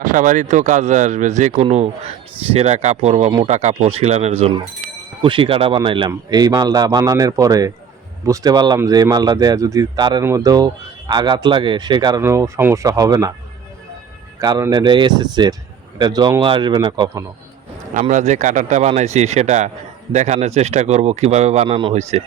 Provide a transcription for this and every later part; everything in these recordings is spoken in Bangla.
বাসা বাড়িতেও কাজে আসবে, যে কোনো সেরা কাপড় বা মোটা কাপড় সিলানোর জন্য। কুশি কাটা বানাইলাম, এই মালটা বানানোর পরে বুঝতে পারলাম যে এই মালটা দেয়া যদি তারের মধ্যেও আঘাত লাগে, সে কারণেও সমস্যা হবে না। কারণ এটা এসএসের এটা জং আসবে না কখনো। আমরা যে কাটারটা বানাইছি, সেটা দেখানোর চেষ্টা করব কীভাবে বানানো হয়েছে।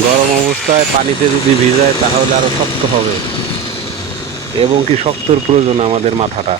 গরম অবস্থায় পানিতে যদি ভিজায় তাহলে আরও শক্ত হবে। এবং কি শক্তর প্রয়োজন আমাদের মাথাটা?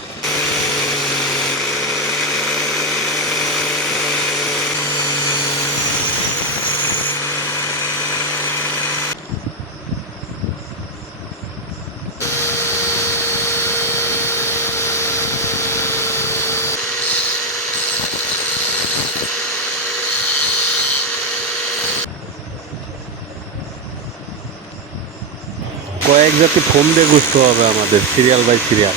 কয়েক জাতি ফোন দিয়ে গুছতে হবে আমাদের, সিরিয়াল বাই সিরিয়াল।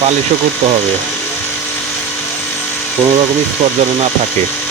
পালিশও করতে হবে। কোনো রকম স্পট যেন না থাকে।